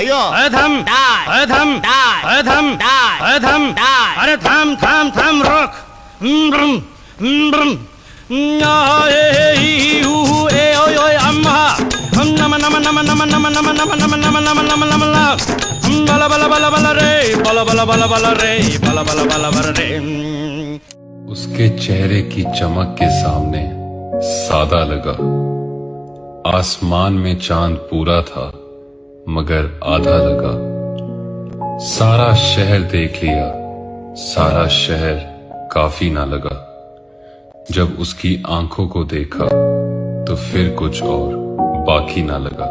अयो अरे थम डाय अरे थम डाय अरे थम डाय अरे थम डाय अरे थम थम थम रोक ब्रम ब्रम ए ओय ओय अम्मा नम नम नम नम नम नम नम नम नम नम नम नम बला बला बला बला रे बला बला बला बला रे बला बला बला बला रे। उसके चेहरे की चमक के सामने सादा लगा। आसमान में चांद पूरा था मगर आधा लगा। सारा शहर देख लिया, सारा शहर काफी ना लगा। जब उसकी आंखों को देखा तो फिर कुछ और बाकी ना लगा।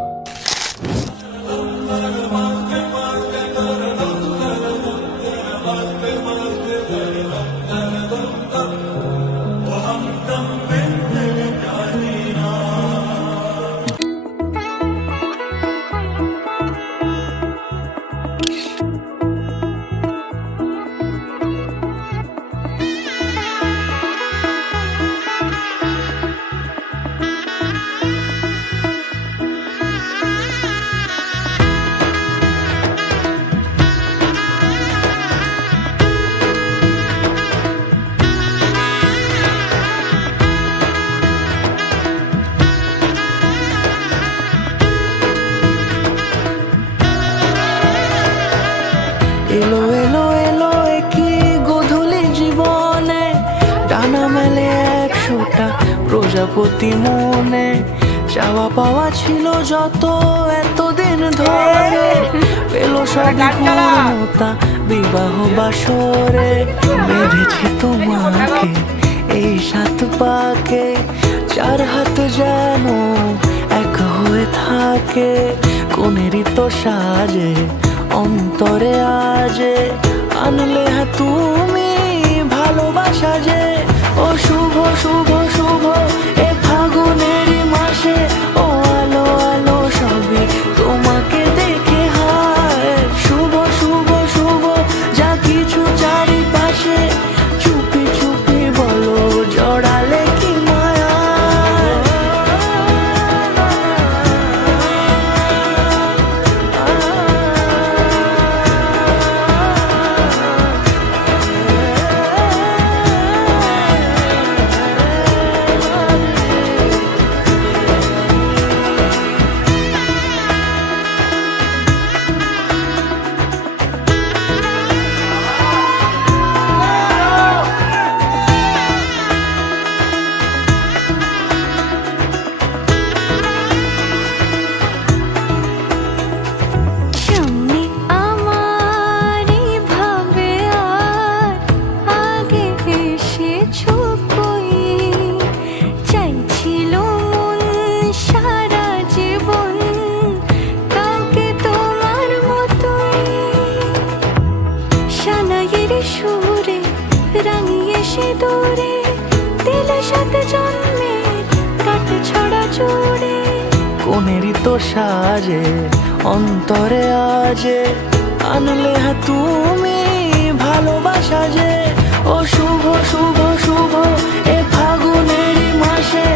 এলো এলো এলো একই গধূলি জীবনে ডানা মেলে 100টা প্রজাপতি মনে। চাওয়া পাওয়া ছিল যত এতদিন ধরে পেল সবই পূর্ণতা বিবাহ বাসরে। বেঁধেছি তোমাকে এই 7 পাকে, 4 হাত যেন এক হয়ে থাকে। কোনেরই তো সাজে অন্তরে আজে আনলে হ্যাঁ তুমি ভালোবাসা যে। ও শুভ শুভ শুভ এ ফাগুনেরই মাসে, ও আলো আলো সবই তোমাকে দেখে হয়। শুভ শুভ শুভ যা কিছু চারিপাশে, চুপি চুপি বলো জড়ালে কি মায়া। কোনেরই তো সাজে অন্তরে আজে আনলে হ্যাঁ তুমি ভালোবাসা যে। ও শুভ শুভ শুভ এ ফাগুনেরই মাসে,